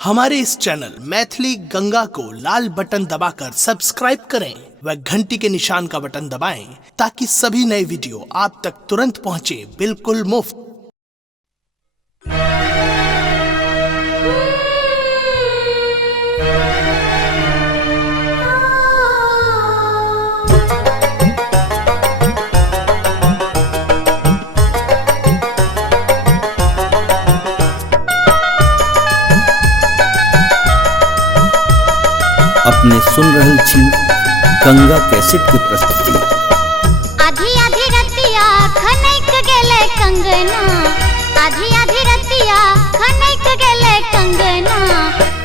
हमारे इस चैनल मैथिली गंगा को लाल बटन दबाकर सब्सक्राइब करें व घंटी के निशान का बटन दबाएं ताकि सभी नए वीडियो आप तक तुरंत पहुंचे बिल्कुल मुफ्त। अपने सुन रहल छी गंगा कैसेट की प्रस्तुति। आधी आधी रतिया खनैक गेले कंगना, आधी आधी रतिया खनैक गेले कंगना,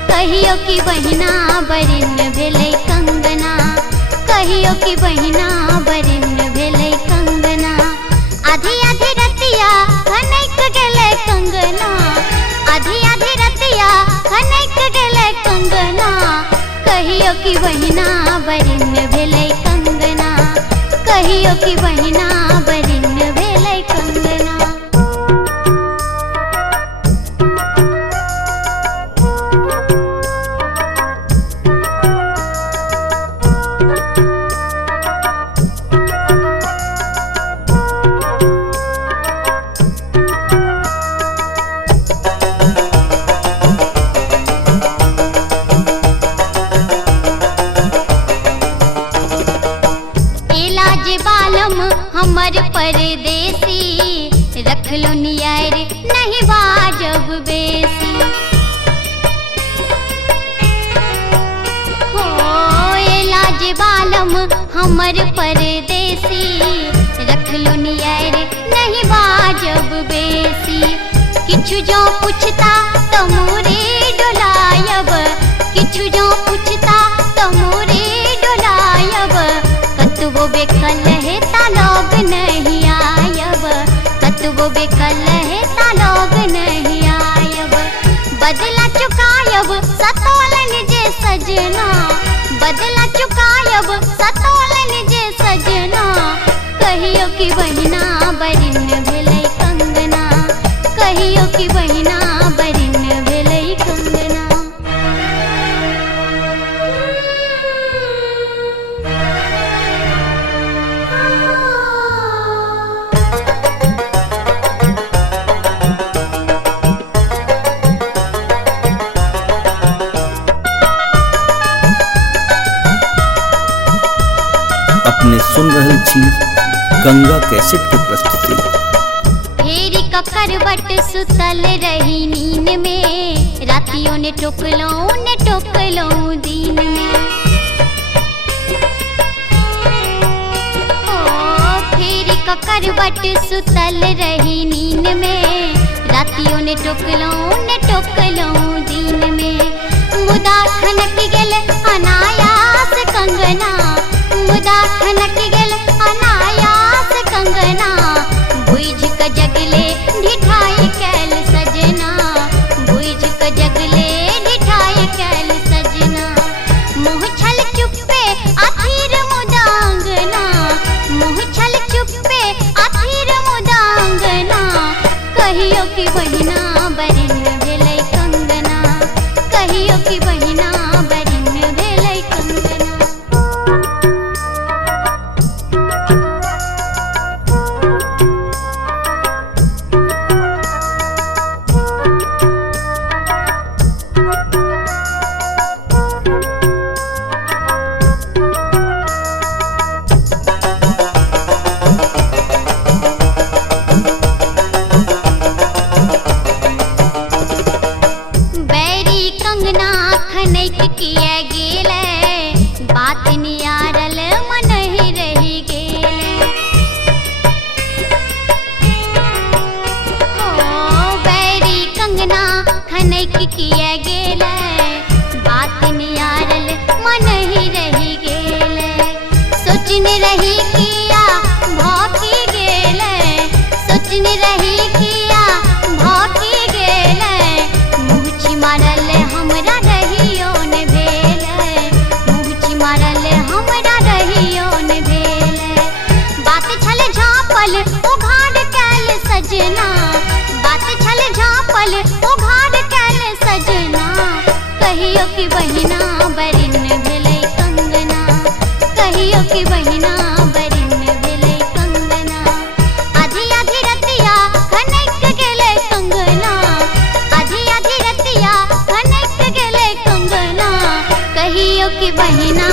कहियो की बहिना बरिन भेलै कंगना, कहियो की बहिना बरिन भेलै कंगना। आधी आधी रतिया खनैक गेले कंगना, आधी आधी रतिया खनैक गेले कंगना, कहियो की बहिना बरिन भेलै कंगना, कहियो की बहिना बरिन भेलै कंगना। हमर परदेसी रखलो नियर नहीं बाजब बेसी, हो लाज बालम हमर परदेसी रखलो नियर नहीं बाजब बेसी। किछु जो पूछता तो मोरे डोलायब, किछु जो पूछता तो मोरे डोलायब, कतबो बेकल है तालोग नहीं आयब, कतबो बेकल है तालोग नहीं आयब। बदला चुकायब सतोलन जे सजना, बदला चुकायब सतोलन जे सजना, कहियो की बहिना बरिन भेलै कंगना, कहियो की बहिना बरिन भेलै कंगना। अपने सुन रहल छी गंगा कैसेट की प्रस्तुति। फेरी का करवट सुतल रही नींद में, रातियों ने टोकलो दिन में। ओ फेरी का करवट सुतल रही नींद में, रातियों ने टोकलो दिन में। मुदा खनक गेल अनायास कंगना, मुदा खनक गेल अनायास कंगना, बुझ क जगले ढिठाई कैल सजना, बुझ क जगले ढिठाई कैल सजना। मुँह छल चुप्पे आखिर मुदांगना, मुँह छल चुप्पे आखिर मुदांगना, कहियो की बहिना बरिन भेलै कंगना, कहियो की बहिना बरिन भेलै कंगना। खनैक किया गेले बात नियारल मन ही रही गेले, ओ बैरी कंगना खनैक किया गेले बात नियारल मन ही रही गेले। सोचने रही किया भौकी गेले, सोचने रही किया भौकी गेले, मुँह मारल हमरा रहियो ने भेले, मुँह मारल हमरा रहियो ने भेले। बात छल झाँपल उघाड़ कैल सजना, बात छल झाँपल उघाड़ कैल सजना, कहियो कि बहिना बरिन भेलै कंगना, कहियो कि बहिना बरिन भेलै कंगना। आधी आधी रतिया खनक गेलै कंगना, आधी आधी रतिया खनक गेलै कंगना, कहियो कि बहिना